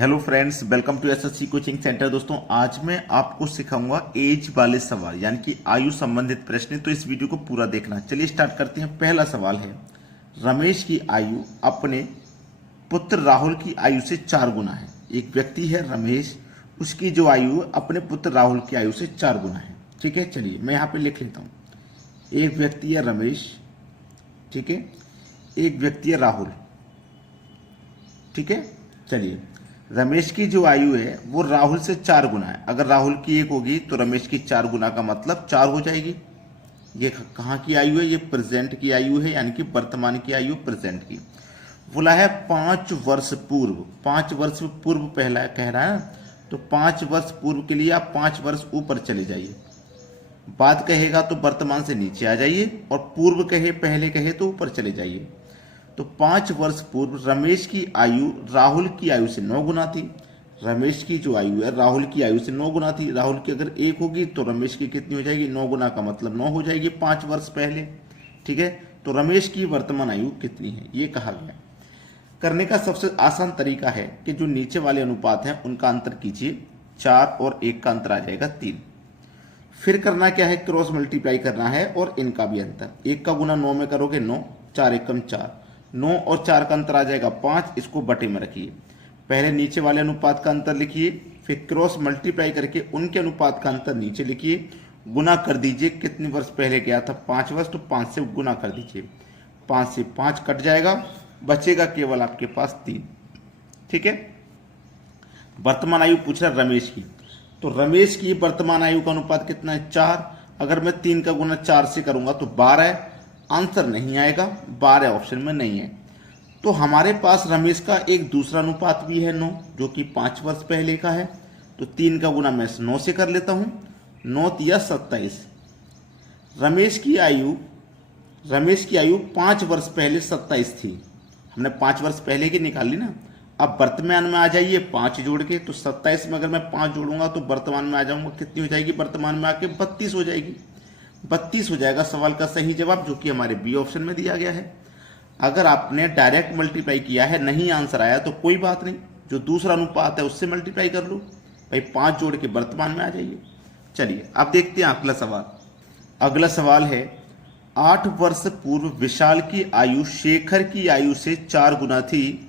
Hello friends, welcome to SSC coaching centre. दोस्तों, आज मैं आपको सिखाऊंगा एज वाले सवाल यानी कि आयु संबंधित प्रश्न। तो इस वीडियो को पूरा देखना। चलिए स्टार्ट करते हैं। पहला सवाल है, रमेश की आयु अपने पुत्र राहुल की आयु से 4 गुना है। एक व्यक्ति है रमेश, उसकी जो आयु अपने पुत्र राहुल की आयु से 4 गुना है। ठीक है, चलिए मैं यहाँ पे लिख लेता हूँ। एक व्यक्ति है रमेश, ठीक है, एक व्यक्ति है राहुल। ठीक है, चलिए रमेश की जो आयु है वो राहुल से 4 गुना है। अगर राहुल की 1 होगी तो रमेश की 4 गुना का मतलब 4 हो जाएगी। ये कहाँ की आयु है? ये प्रेजेंट की आयु है, यानी कि वर्तमान की आयु प्रेजेंट की। बोला है 5 वर्ष पूर्व। 5 वर्ष पूर्व पहला कह रहा है, तो 5 वर्ष पूर्व के लिए आप 5 वर्ष ऊपर चले जाइए। बाद कहेगा तो वर्तमान से नीचे आ जाइए, और पूर्व कहे पहले कहे तो ऊपर चले जाइए। तो 5 वर्ष पूर्व रमेश की आयु राहुल की आयु से 9 गुना थी। रमेश की जो आयु है राहुल की आयु से 9 गुना थी। राहुल की अगर 1 होगी तो रमेश की कितनी हो जाएगी? 9 गुना का मतलब 9 हो जाएगी 5 वर्ष पहले। ठीक है, तो रमेश की वर्तमान आयु कितनी है ये कहा गया। करने का सबसे आसान तरीका है कि जो नीचे वाले अनुपात हैं उनका अंतर कीजिए। 4 और 1 का अंतर आ जाएगा 3। फिर करना क्या है? क्रॉस मल्टीप्लाई करना है और इनका भी अंतर। 1 का गुना 9 में करोगे 9, 4 एकम 4, 9 और 4 का अंतर आ जाएगा 5। इसको बटे में रखिए। पहले नीचे वाले अनुपात का अंतर लिखिए, फिर क्रॉस मल्टीप्लाई करके उनके अनुपात का अंतर नीचे लिखिए, गुना कर दीजिए। कितने वर्ष पहले गया था? 5 वर्ष, तो 5 से गुना कर दीजिए। 5 से 5 कट जाएगा, बचेगा केवल आपके पास 3। ठीक है, वर्तमान आयु पूछ रहा रमेश की, तो रमेश की वर्तमान आयु का अनुपात कितना है? 4। अगर मैं 3 का गुना 4 से करूंगा तो 12 है। आंसर नहीं आएगा, 12 ऑप्शन में नहीं है। तो हमारे पास रमेश का एक दूसरा अनुपात भी है 9, जो कि 5 वर्ष पहले का है। तो 3 का गुना मैं 9 से कर लेता हूं, 9 या 27। रमेश की आयु 5 वर्ष पहले 27 थी। हमने 5 वर्ष पहले की निकाल ली ना। अब वर्तमान में आ जाइए 5 जोड़ के, तो 27 में अगर मैं 5 जोड़ूंगा तो वर्तमान में आ जाऊंगा, कितनी हो जाएगी? वर्तमान में आके 32 हो जाएगी। 32 हो जाएगा सवाल का सही जवाब, जो कि हमारे बी ऑप्शन में दिया गया है। अगर आपने डायरेक्ट मल्टीप्लाई किया है, नहीं आंसर आया तो कोई बात नहीं, जो दूसरा अनुपात है उससे मल्टीप्लाई कर लो भाई। 5 जोड़ के वर्तमान में आ जाइए। चलिए अब देखते हैं अगला सवाल। अगला सवाल है, 8 वर्ष पूर्व विशाल की आयु शेखर की आयु से 4 गुना थी।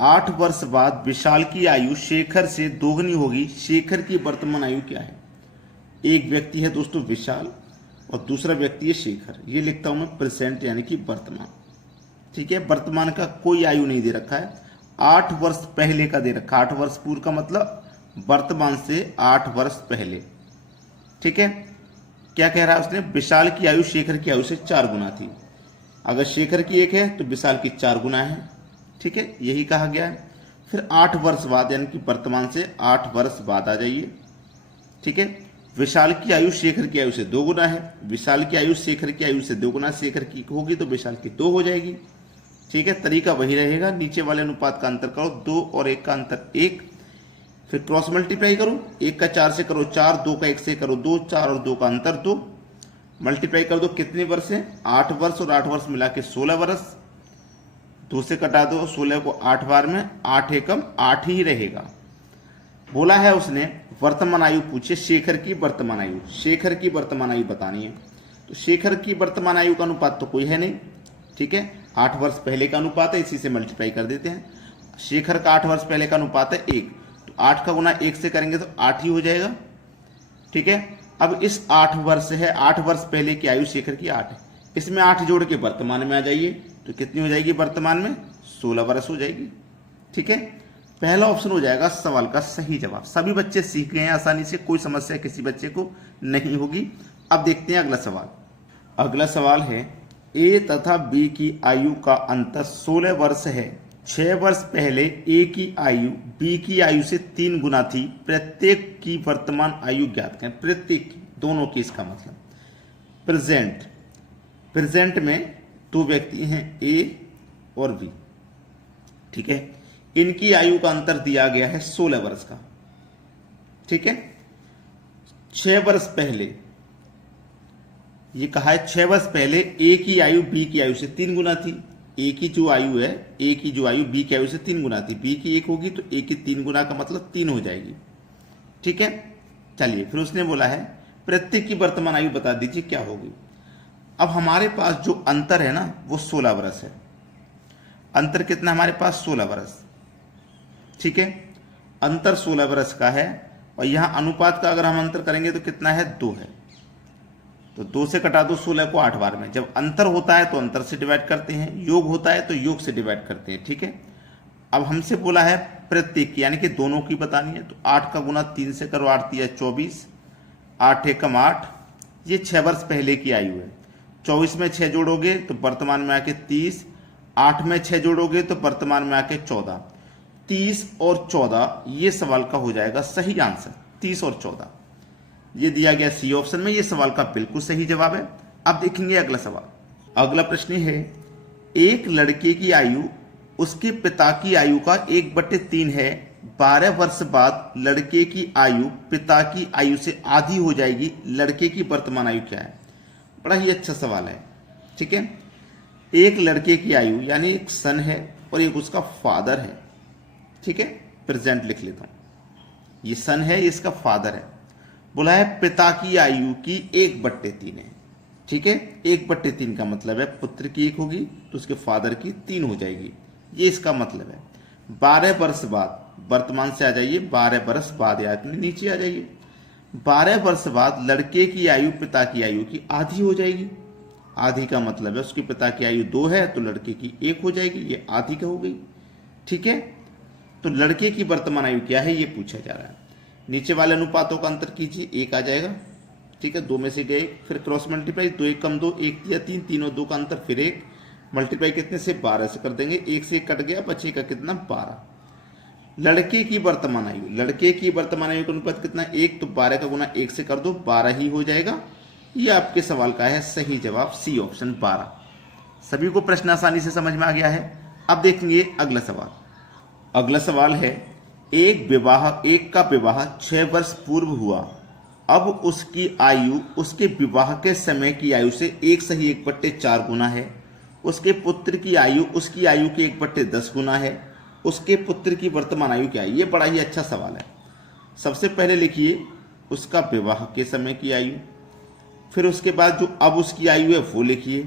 8 वर्ष बाद विशाल की आयु शेखर से 2 गुनी होगी। शेखर की वर्तमान आयु क्या है? एक व्यक्ति है दोस्तों विशाल और दूसरा व्यक्ति है शेखर। ये लिखता हूं मैं प्रेजेंट यानी कि वर्तमान। ठीक है, वर्तमान का कोई आयु नहीं दे रखा है, 8 वर्ष पहले का दे रखा है। 8 वर्ष पूर्व का मतलब वर्तमान से 8 वर्ष पहले। ठीक है, क्या कह रहा है उसने? विशाल की आयु शेखर की आयु से 4 गुना थी। अगर शेखर की 1 है तो विशाल की 4 गुना है। ठीक है, यही कहा गया है। फिर 8 वर्ष बाद यानी कि वर्तमान से 8 वर्ष बाद आ जाइए। ठीक है, विशाल की आयु शेखर की आयु से 2 गुना है। विशाल की आयु शेखर की आयु से 2 गुना शेखर की होगी तो विशाल की 2 हो जाएगी। ठीक है, तरीका वही रहेगा। नीचे वाले अनुपात का अंतर करो, 2 और 1 का अंतर 1। फिर क्रॉस मल्टीप्लाई करो, 1 का 4 से करो 4, 2 का 1 से करो 2, 4 और 2 का अंतर 2। मल्टीप्लाई कर दो, कितने वर्ष है? 8 वर्ष और 8 वर्ष मिला के 16 वर्ष। 2 से कटा दो 16 को 8 बार में, 8 एकम 8 ही रहेगा। बोला है उसने वर्तमान आयु पूछे शेखर की वर्तमान आयु। शेखर की वर्तमान आयु बतानी है, तो शेखर की वर्तमान आयु का अनुपात तो कोई है नहीं। ठीक है, 8 वर्ष पहले का अनुपात है, इसी से मल्टीप्लाई कर देते हैं। शेखर का 8 वर्ष पहले का अनुपात है 1, तो 8 का गुना 1 से करेंगे तो 8 ही हो जाएगा। ठीक है, अब इस 8 वर्ष है, 8 वर्ष पहले की आयु शेखर की 8 है। इसमें 8 जोड़ के वर्तमान में आ जाइए, तो कितनी हो जाएगी वर्तमान में? 16 वर्ष हो जाएगी। ठीक है, पहला ऑप्शन हो जाएगा सवाल का सही जवाब। सभी बच्चे सीख गए हैं आसानी से, कोई समस्या किसी बच्चे को नहीं होगी। अब देखते हैं अगला सवाल। अगला सवाल है, ए तथा बी की आयु का अंतर 16 वर्ष है। 6 वर्ष पहले ए की आयु बी की आयु से 3 गुना थी। प्रत्येक की वर्तमान आयु ज्ञात करें। प्रत्येक की, दोनों की, इसका मतलब प्रेजेंट में 2 व्यक्ति हैं ए और बी। ठीक है, इनकी आयु का अंतर दिया गया है 16 वर्ष का। ठीक है, 6 वर्ष पहले, ये कहा है 6 वर्ष पहले ए की आयु बी की आयु से 3 गुना थी। ए की जो आयु है, ए की जो आयु बी की आयु से 3 गुना थी, बी की 1 होगी तो ए की 3 गुना का मतलब 3 हो जाएगी। ठीक है, चलिए फिर उसने बोला है प्रत्येक की वर्तमान आयु बता दीजिए क्या होगी। अब हमारे पास जो अंतर है ना वो 16 वर्ष है। अंतर कितना हमारे पास? 16 वर्ष। ठीक है, अंतर 16 वर्ष का है और यहां अनुपात का अगर हम अंतर करेंगे तो कितना है? 2 है। तो 2 से कटा दो 16 को 8 बार में। जब अंतर होता है तो अंतर से डिवाइड करते हैं, योग होता है तो योग से डिवाइड करते हैं। ठीक है, अब हमसे बोला है प्रत्येक की यानी कि दोनों की बतानी है, तो 8 का गुना 3 से करो, 8 दिया 24, 8 एकम 8, ये 6 वर्ष पहले की आयु है। 24 में 6 जोड़ोगे तो वर्तमान में आके 30, 8 में 6 जोड़ोगे तो वर्तमान में आके 14। 30 और 14 ये सवाल का हो जाएगा सही आंसर। 30 और 14 ये दिया गया सी ऑप्शन में, ये सवाल का बिल्कुल सही जवाब है। अब देखेंगे अगला सवाल। अगला प्रश्न है एक लड़के की आयु उसके पिता की आयु का 1/3 है। 12 वर्ष बाद लड़के की आयु पिता की आयु से आधी हो जाएगी। लड़के की वर्तमान आयु क्या है? बड़ा ही अच्छा सवाल है। ठीक है, एक लड़के की आयु यानी एक सन है और एक उसका फादर है। ठीक है, प्रेजेंट लिख लेता हूं, ये सन है, ये इसका फादर है। बोला है पिता की आयु की 1/3 है। ठीक है, 1/3 का मतलब है पुत्र की 1 होगी तो उसके फादर की 3 हो जाएगी, ये इसका मतलब है। 12 वर्ष बाद, वर्तमान से आ जाइए, 12 वर्ष बाद या नीचे आ जाइए, 12 वर्ष बाद लड़के की आयु पिता की आयु की आधी हो जाएगी। आधी का मतलब है उसके पिता की आयु 2 है तो लड़के की 1 हो जाएगी, ये आधी का हो गई। ठीक है, तो लड़के की वर्तमान आयु क्या है ये पूछा जा रहा है। नीचे वाले अनुपातों का अंतर कीजिए, 1 आ जाएगा। ठीक है, 2 में से गए, फिर क्रॉस मल्टीप्लाई, 2 1 कम 2, 1 दिया 3, 3 और 2 का अंतर, फिर 1 मल्टीप्लाई कितने से? 12 से कर देंगे, 1 से 1 कट गया, बचेगा कितना? 12। लड़के की वर्तमान आयु, लड़के की वर्तमान आयु का अनुपात कितना? 1, तो 12 का गुना 1 से कर दो, 12 ही हो जाएगा। ये आपके सवाल का है सही जवाब, सी ऑप्शन 12। सभी को प्रश्न आसानी से समझ में आ गया है। अब देखेंगे अगला सवाल। अगला सवाल है एक का विवाह 6 वर्ष पूर्व हुआ। अब उसकी आयु उसके विवाह के समय की आयु से 1/4 गुना है। उसके पुत्र की आयु उसकी आयु के 1/10 गुना है। उसके पुत्र की वर्तमान आयु क्या है? ये बड़ा ही अच्छा सवाल है। सबसे पहले लिखिए उसका विवाह के समय की आयु, फिर उसके बाद जो अब उसकी आयु है वो लिखिए,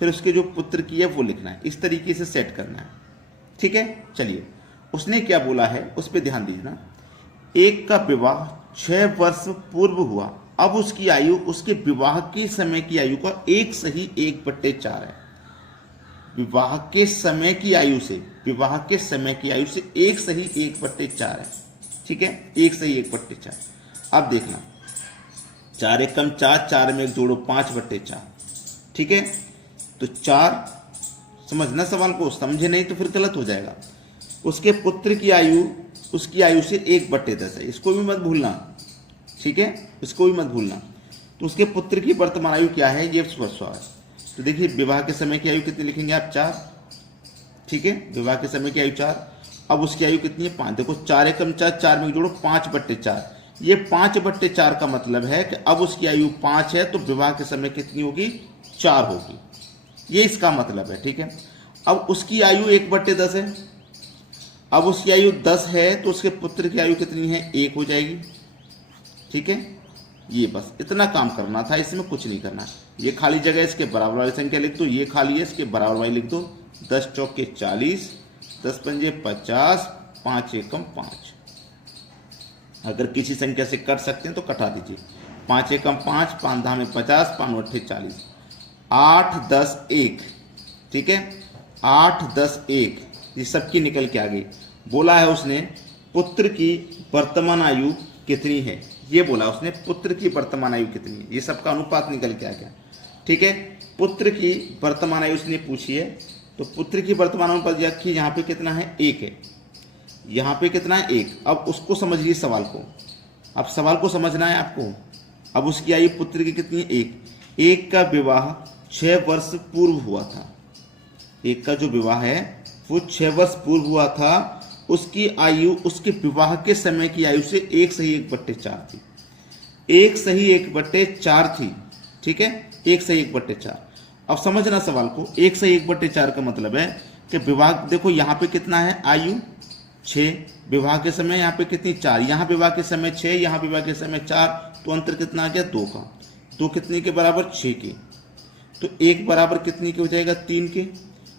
फिर उसके जो पुत्र की है वो लिखना है। इस तरीके से सेट करना है। ठीक है, चलिए उसने क्या बोला है उस पर ध्यान दीजिए ना। एक का विवाह 6 वर्ष पूर्व हुआ, अब उसकी आयु उसके विवाह के समय की आयु का 1/4 है। विवाह के समय की आयु से 1/4 है। ठीक है, 1/4। अब देखना 4 एकम 4, 4 में 1 जोड़ो 5/4। ठीक है, तो 4 समझना सवाल को, समझे नहीं तो फिर गलत हो जाएगा। उसके पुत्र की आयु उसकी आयु से 1/10 है, इसको भी मत भूलना। ठीक है, इसको भी मत भूलना। तो उसके पुत्र की वर्तमान आयु क्या है ये वर्षा है। तो देखिए विवाह के समय की आयु कितनी लिखेंगे आप? 4। ठीक है, विवाह के समय की आयु 4। अब उसकी आयु कितनी है? 5। देखो 4 एकम 4, 4 में जोड़ो 5/4। ये 5/4 का मतलब है कि अब उसकी आयु 5 है तो विवाह के समय कितनी होगी? 4 होगी, ये इसका मतलब है। ठीक है, अब उसकी आयु 1/10 है। अब उसकी आयु 10 है तो उसके पुत्र की आयु कितनी है? 1 हो जाएगी। ठीक है, ये बस इतना काम करना था, इसमें कुछ नहीं करना। ये खाली जगह इसके बराबर वाली संख्या लिख दो, ये खाली है इसके बराबर वाली लिख दो। 10 चौके 40, 10 पंजे 50, 5 एकम 5। अगर किसी संख्या से कट सकते हैं तो कटा दीजिए। 5 एकम 5, 5 धामे 50, 5 अट्ठे 40, 8 10 1। ठीक है, 8 10 1 ये सबकी निकल के आ गई। बोला है उसने पुत्र की वर्तमान आयु कितनी है, ये बोला उसने पुत्र की वर्तमान आयु कितनी है, ये सबका अनुपात निकल के आ गया। ठीक है, पुत्र की वर्तमान आयु उसने पूछी है तो पुत्र की वर्तमान अनुपात देखिए यहाँ पे कितना है? 1 है। यहाँ पे कितना है? 1। अब उसको समझिए सवाल को, अब सवाल को समझना है आपको। अब उसकी आयु पुत्र की कितनी है? 1। 1 का विवाह 6 वर्ष पूर्व हुआ था। 1 का जो विवाह है वो 6 वर्ष पूर्व हुआ था। उसकी आयु उसके विवाह के समय की आयु से 1/1/4 थी। 1/1/4 थी। ठीक है, 1/1/4। अब समझना सवाल को, 1 से 1/4 का मतलब है कि विवाह, देखो यहाँ पे कितना है आयु 6, विवाह के समय यहाँ पे कितनी 4, यहाँ विवाह के समय 6, यहाँ विवाह के समय 4, तो अंतर कितना आ गया 2 का। 2 कितने के बराबर 6 के, तो 1 बराबर कितने के हो जाएगा 3 के।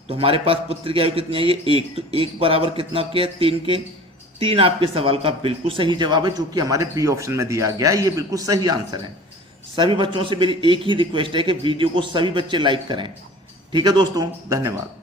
तो हमारे पास पुत्र की आयु कितनी आई है 1, तो 1 बराबर कितना के 3 के। 3 आपके सवाल का बिल्कुल सही जवाब है, जो कि हमारे बी ऑप्शन में दिया गया है। ये बिल्कुल सही आंसर है। सभी बच्चों से मेरी एक ही रिक्वेस्ट है कि वीडियो को सभी बच्चे लाइक करें। ठीक है दोस्तों, धन्यवाद।